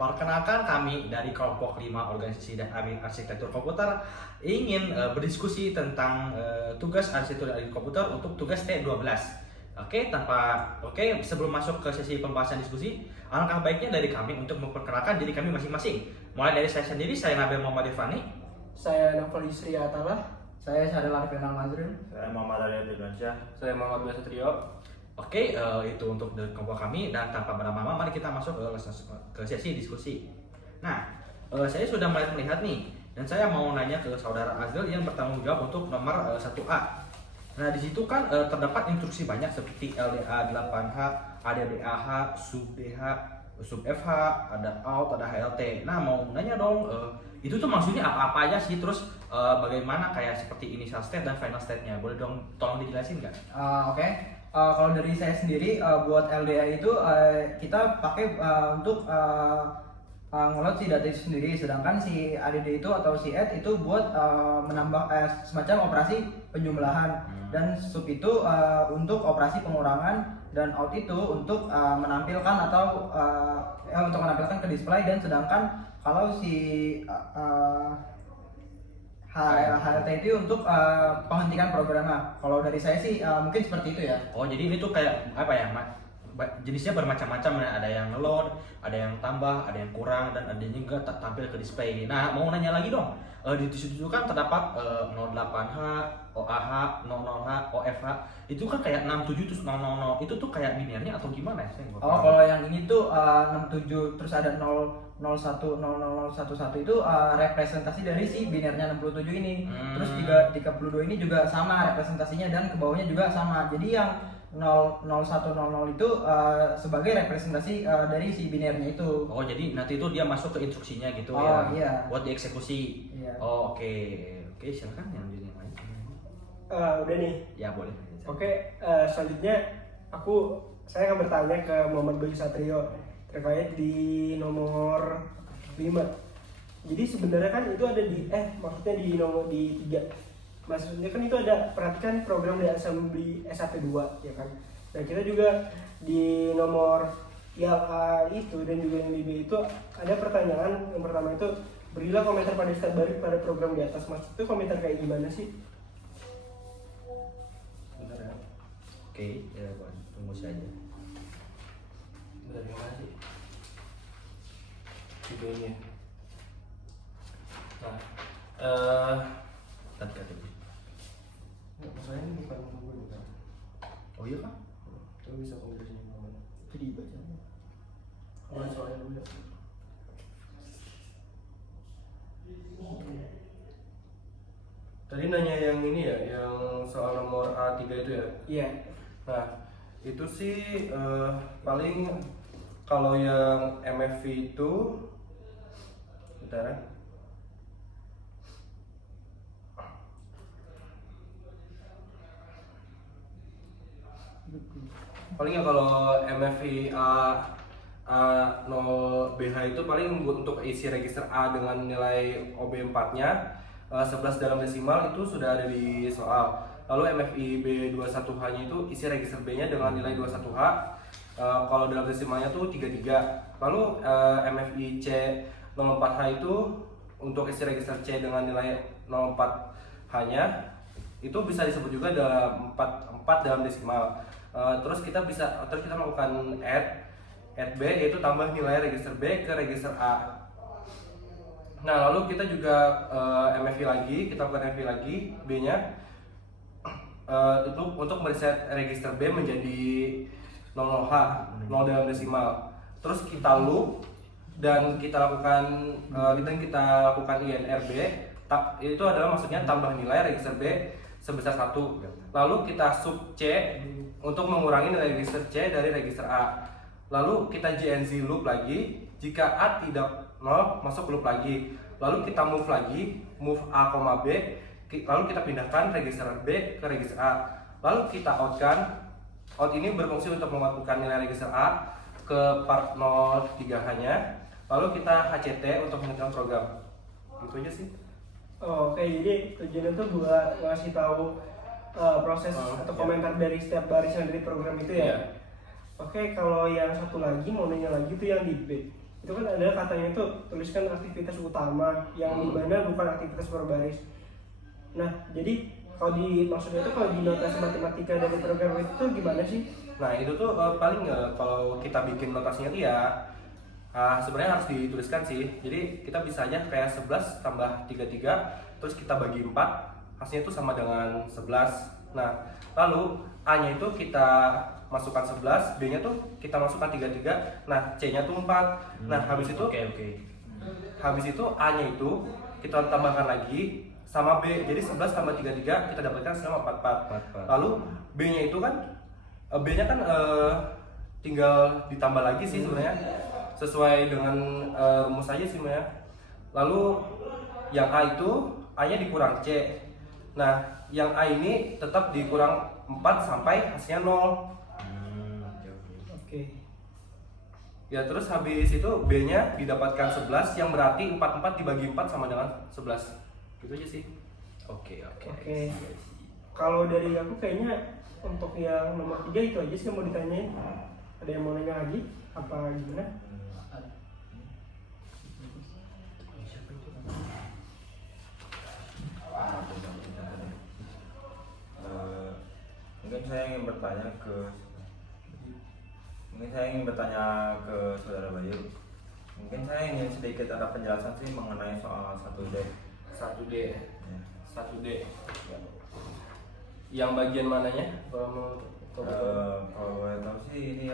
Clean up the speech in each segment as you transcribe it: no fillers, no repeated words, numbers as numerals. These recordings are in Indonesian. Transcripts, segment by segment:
Perkenalkan kami dari kelompok 5 organisasi dan arsitektur komputer ingin berdiskusi tentang tugas arsitektur dan komputer untuk tugas T12. Sebelum masuk ke sesi pembahasan diskusi, alangkah baiknya dari kami untuk memperkenalkan diri kami masing-masing. Mulai dari saya sendiri, saya Nabil Muhammad Irfani. Saya Novel Yusri Atala. Saya Syaril Arifin Al-Mazrun. Saya Muhammad Ali Firmansyah. Saya Muhammad Biasa Trio. Itu untuk dari kelompok kami, dan tanpa berlama-lama mari kita masuk ke sesi diskusi. Nah, saya sudah mulai melihat nih, dan saya mau nanya ke saudara Azril yang bertanggung jawab untuk nomor 1A. Nah, di situ kan terdapat instruksi banyak seperti LDA 8H, ADDAH, sub-DH, sub-FH, ada out, ada HLT. Nah, mau nanya dong, itu tuh maksudnya apa-apa aja sih? Terus bagaimana kayak seperti initial state dan final state-nya? Boleh dong tolong dijelasin nggak? Oke. Kalau dari saya sendiri, buat LDA itu kita pakai untuk ngeload si data itu sendiri, sedangkan si ADD itu atau si add itu buat menambah semacam operasi penjumlahan, dan sub itu untuk operasi pengurangan, dan out itu untuk menampilkan atau untuk menampilkan ke display, dan sedangkan kalau si HLT itu untuk penghentikan programnya. Kalau dari saya sih mungkin seperti itu ya. Oh, jadi ini tuh kayak apa ya, jenisnya bermacam-macam ya. Ada yang load, ada yang tambah, ada yang kurang, dan ada juga tak tampil ke display. Nah, mau nanya lagi dong. Di situ kan terdapat 08H, OAH, 00H, OFH. Itu kan kayak 67 terus 000. Itu tuh kayak binarnya atau gimana ya? Kalau yang ini tuh 67 terus ada 0010011 itu representasi dari si binernya 67 ini. Terus 32 ini juga sama representasinya, dan ke bawahnya juga sama. Jadi yang 0100 itu sebagai representasi dari si binernya itu. Oh, jadi nanti itu dia masuk ke instruksinya gitu ya. Iya. Buat dieksekusi. Iya. Oh, oke, silakan yang lain. Udah nih. Ya, boleh. Selanjutnya saya akan bertanya ke Muhammad Bayu Satrio terkait di nomor 5. Jadi sebenarnya kan itu ada maksudnya di nomor 3. Maksudnya kan itu ada perhatikan program di assembly SAP2 ya kan. Nah, kita juga di nomor itu dan juga yang di B itu ada pertanyaan. Yang pertama itu, berilah komentar pada step baru pada program di atas. Mas, itu komentar kayak gimana sih? Bentar ya. Oke, tunggu saja. Bentar, gimana sih? Videonya. Nah, Tadi dulu. masalahnya ini bukan gue bukan. Oh iya kan? Coba bisa komunikasinya kemana? Jadi baca. Kalau soalnya dulu ya. Tadi nanya yang ini ya, yang soal nomor A3 itu ya? Iya. Nah, itu sih paling kalau yang MFV itu bentar ya. Paling ya kalau MFV A0BH itu paling untuk isi register A dengan nilai OB4-nya 11 dalam desimal itu sudah ada di soal. Lalu MFI B21H-nya itu isi register B-nya dengan nilai 21H. Kalau dalam desimalnya tuh 33. Lalu MFI C04H itu untuk isi register C dengan nilai 04H-nya itu bisa disebut juga dalam 4 dalam desimal. Terus kita melakukan add B, yaitu tambah nilai register B ke register A. Nah, lalu kita juga MFI lagi, kita lakukan MFI lagi B-nya itu untuk mereset register B menjadi 00H, 0 dalam desimal. Terus kita loop dan kita lakukan INRB. Itu adalah maksudnya tambah nilai register B sebesar 1. Lalu kita sub C untuk mengurangi nilai register C dari register A. Lalu kita JNZ loop lagi. Jika A tidak 0, masuk loop lagi. Lalu kita move lagi, move A, B. Lalu kita pindahkan register B ke register A. Lalu kita outkan. Out ini berfungsi untuk memasukkan nilai register A ke part 03H-nya. Lalu kita HCT untuk menentukan program. Gitu aja sih. Oke, jadi tujuannya tuh buat ngasih tahu proses atau komentar dari setiap baris yang dari program itu ya. Iya. Oke, kalau yang satu lagi mau nanya lagi tuh yang di B. itu kan ada katanya itu tuliskan aktivitas utama yang dimana bukan aktivitas berbaris. Nah jadi kalau maksudnya itu kalau di notasi matematika dari program itu gimana sih? Nah itu tuh paling kalau kita bikin notasinya tuh ya sebenarnya harus dituliskan sih. Jadi kita bisa aja kayak 11 tambah 33 terus kita bagi 4, hasilnya itu sama dengan 11. Nah lalu A-nya itu kita masukkan 11, B-nya tuh kita masukkan 33, nah C-nya tuh 4. Nah habis itu habis itu A-nya itu kita tambahkan lagi sama B, jadi 11 tambah 33 kita dapatkan sama 44. Lalu B-nya itu kan B-nya kan tinggal ditambah lagi sih sebenarnya sesuai dengan rumus aja sih sebenarnya. Lalu yang A itu A-nya dikurang C. Nah, yang A ini tetap dikurang 4 sampai hasilnya 0. Oke. Ya terus habis itu B-nya didapatkan 11 yang berarti 44 dibagi 4 sama dengan 11. Gitu aja sih. Oke. Oke. Kalau dari aku kayaknya untuk yang nomor 3 itu aja sih yang mau ditanyain. Ada yang mau nanya lagi? Apa gimana? Mungkin saya ingin bertanya ke saudara Bayu. Mungkin saya ingin sedikit ada penjelasan sih mengenai soal 1D. 1D. Ya. 1D. Ya. Yang bagian mananya? Kalau Kalau boleh tahu sih ini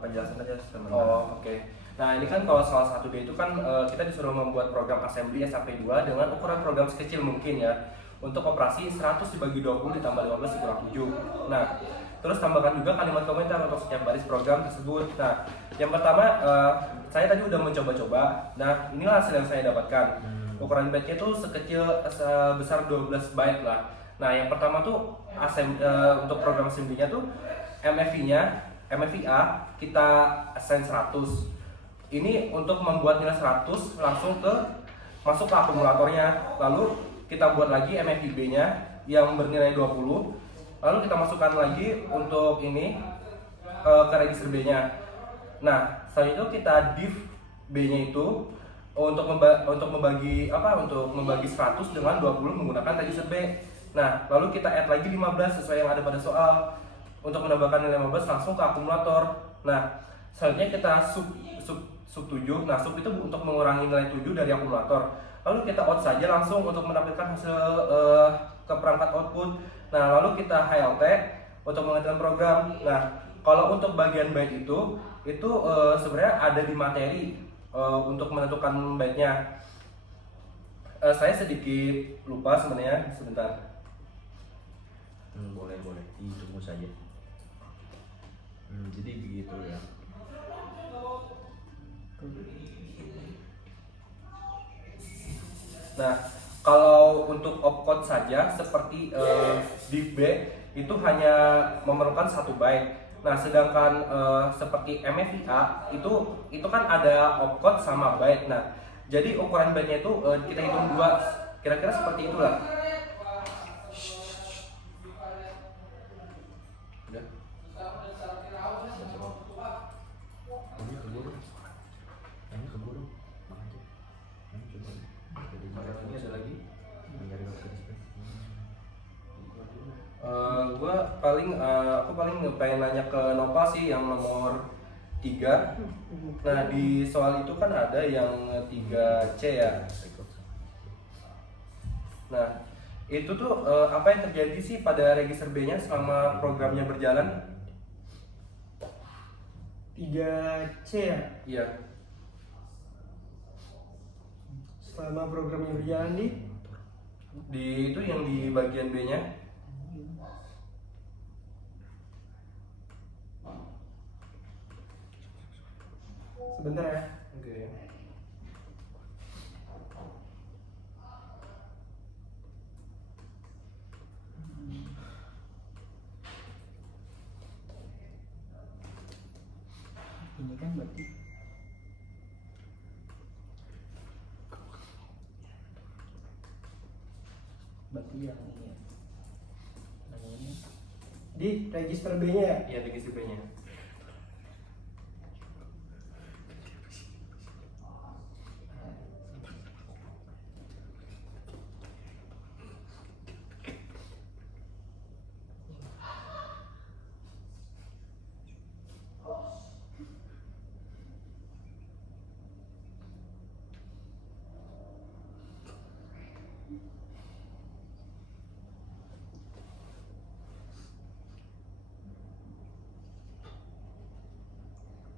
penjelasan aja sebenarnya. Oh, oke. Nah, ini kan kalau soal 1D itu kan kita disuruh membuat program assembly SAP2 dengan ukuran program sekecil mungkin ya. Untuk operasi 100 dibagi 20 ditambah 15 dikurang 7. Nah, terus tambahkan juga kalimat komentar untuk setiap baris program tersebut. Nah, yang pertama saya tadi udah mencoba-coba. Nah, inilah hasil yang saya dapatkan. Ukuran byte-nya tuh sebesar 12 byte lah. Nah, yang pertama tuh untuk program assembly-nya tuh MFI-A kita assign 100. Ini untuk membuat nilai 100 langsung masuk ke akumulatornya. Lalu kita buat lagi MFI-B-nya yang bernilai 20. Lalu kita masukkan lagi untuk ini ke register B-nya. Nah, selanjutnya kita div B-nya itu untuk membagi 100 dengan 20 menggunakan register B. Nah, lalu kita add lagi 15 sesuai yang ada pada soal. Untuk menambahkan nilai 15 langsung ke akumulator. Nah, selanjutnya kita sub 7. Nah, sub itu untuk mengurangi nilai 7 dari akumulator. Lalu kita out saja langsung untuk mendapatkan hasil ke perangkat output. Nah, lalu kita HLT untuk mengetikkan program. Nah, kalau untuk bagian byte itu sebenarnya ada di materi untuk menentukan byte-nya. Saya sedikit lupa sebenarnya, sebentar. Boleh ditunggu saja. Jadi begitu ya. Nah, kalau untuk opcode saja seperti div B itu hanya memerlukan 1 byte. Nah, sedangkan seperti MFI-A itu kan ada opcode sama byte. Nah, jadi ukuran byte-nya itu kita hitung 2. Kira-kira seperti itulah. Udah. Ini ada lagi. Aku paling pengen nanya ke Nova sih yang nomor 3. Nah, di soal itu kan ada yang 3C ya. Nah, itu tuh apa yang terjadi sih pada register B-nya selama programnya berjalan? 3C ya? Iya. Selama programnya berjalan Di itu yang di bagian B-nya. sebentar ya. Oke. Ini kan berarti yang ini ya. Namanya Di register B-nya ya? Iya, register B-nya.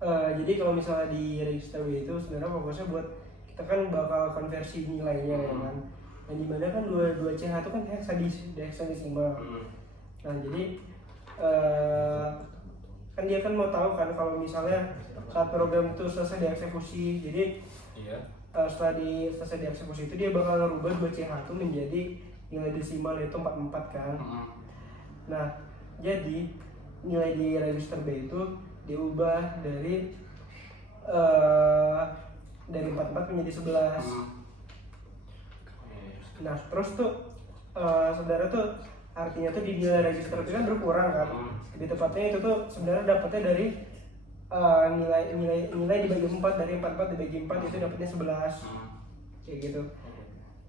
Jadi kalau misalnya di register B itu sebenarnya fokusnya buat kita kan bakal konversi nilainya ya kan. Nah dimana kan dua CH itu kan hexadesimal. Nah jadi kan dia kan mau tahu kan kalau misalnya saat program itu selesai dieksekusi, jadi Iya. selesai dieksekusi itu dia bakal merubah 2 CH itu menjadi nilai desimal yaitu 44 kan. Nah jadi nilai di register B itu diubah dari 44 menjadi 11. Nah terus tuh saudara tuh artinya tuh di nilai register itu kan berkurang kan. Lebih tepatnya itu tuh sebenarnya dapatnya dari nilai dibagi 4, dari 44 dibagi 4 itu dapatnya 11. Kayak gitu.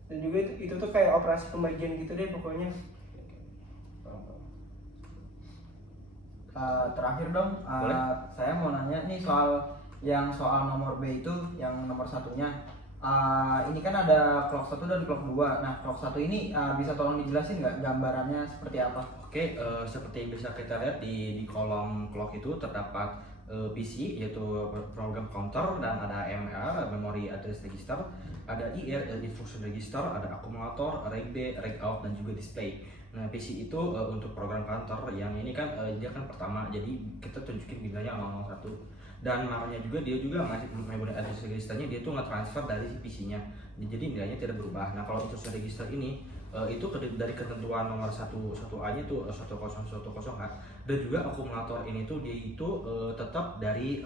Dan juga itu tuh kayak operasi pembagian gitu deh pokoknya. Terakhir dong, Boleh. saya mau nanya nih soal nomor B itu yang nomor satunya. Ini kan ada clock 1 dan clock 2. Nah, clock 1 ini bisa tolong dijelasin nggak gambarannya seperti apa? Oke, seperti yang bisa kita lihat di kolom clock itu terdapat PC yaitu program counter, dan ada MR memory address register, ada IR instruction register, ada akumulator, reg B, reg out, dan juga display. Nah PC itu untuk program counter yang ini kan dia kan pertama, jadi kita tunjukin nilainya 001, dan makanya juga dia juga masih memory address registernya dia tuh nge-transfer dari si PC-nya, jadi nilainya tidak berubah. Nah kalau instruction register ini itu dari ketentuan nomor 1A nya tuh 1010A, dan juga akumulator ini tuh dia itu tetap dari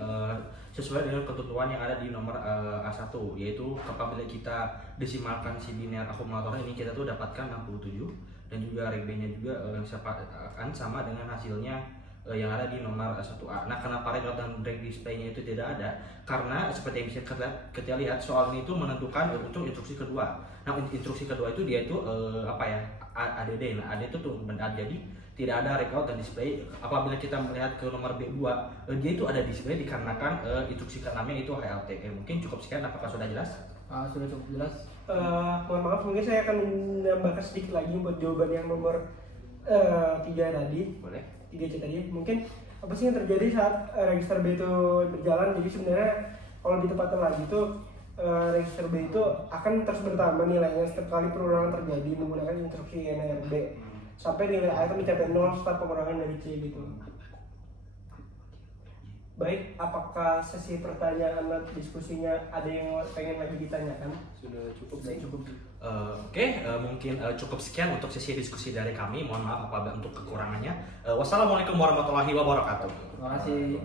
sesuai dengan ketentuan yang ada di nomor A1, yaitu apabila kita desimalkan si biner akumulator ini kita tuh dapatkan 67, dan juga reg B-nya juga akan sama dengan hasilnya yang ada di nomor 1A. Nah kenapa reg out dan reg display-nya itu tidak ada? Karena seperti yang bisa kita lihat soal ini itu menentukan untuk instruksi kedua. Nah instruksi kedua itu dia itu ADD. Nah ADD itu tuh jadi tidak ada reg out dan display. Apabila kita melihat ke nomor B2, dia itu ada display dikarenakan instruksi ke-6-nya itu HLT. Mungkin cukup sekian, apakah sudah jelas? Sudah cukup jelas. Mohon maaf, mungkin saya akan menambahkan sedikit lagi buat jawaban yang nomor 3 tadi. Boleh. 3C tadi. Mungkin apa sih yang terjadi saat register B itu berjalan? Jadi sebenarnya kalau ditempatkan lagi itu register B itu akan terus bertambah nilainya setiap kali pengurangan terjadi menggunakan instruksi NRB sampai nilai A itu mencapai 0 setelah pengurangan dari C gitu. Baik, apakah sesi pertanyaan dan diskusinya ada yang pengen lagi ditanyakan? Sudah cukup Sudah sih. cukup. Mungkin cukup sekian untuk sesi diskusi dari kami. Mohon maaf apabila untuk kekurangannya. Wassalamualaikum warahmatullahi wabarakatuh. Terima kasih.